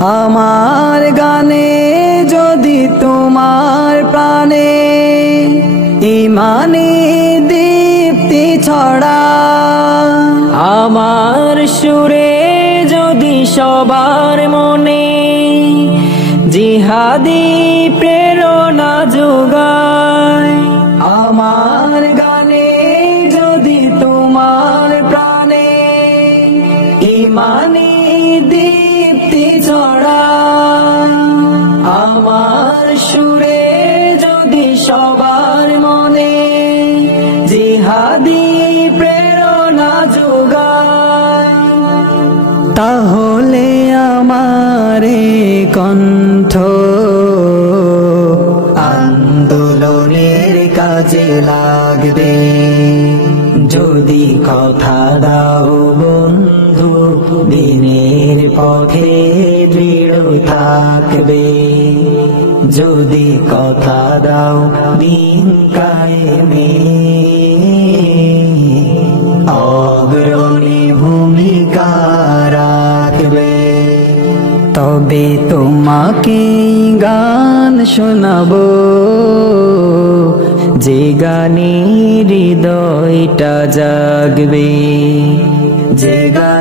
আমার গানে যদি তোমার প্রাণে ইমানি দীপ্তি ছড়া, আমার সুরে যদি সবার মনে জিহাদি প্রেরণা যোগায়, আমার গানে যদি তোমার প্রাণে ইমানি দীপ্তি ছড়া, আমার সুরে যদি সবার মনে জিহাদি প্রেরণা যোগায়, তাহলে আমার কণ্ঠ আন্দোলনের কাজে লাগবে। যদি কথা দাও বন্ধু দিনের পথে দৃঢ় থাকবে, যদি কথা দাও দিন কায়েমে অগ্রণী ভূমিকা রাখবে, তবে তোমাকে গান শোনাবো যে গানে হৃদয়টা জাগবে, যে গান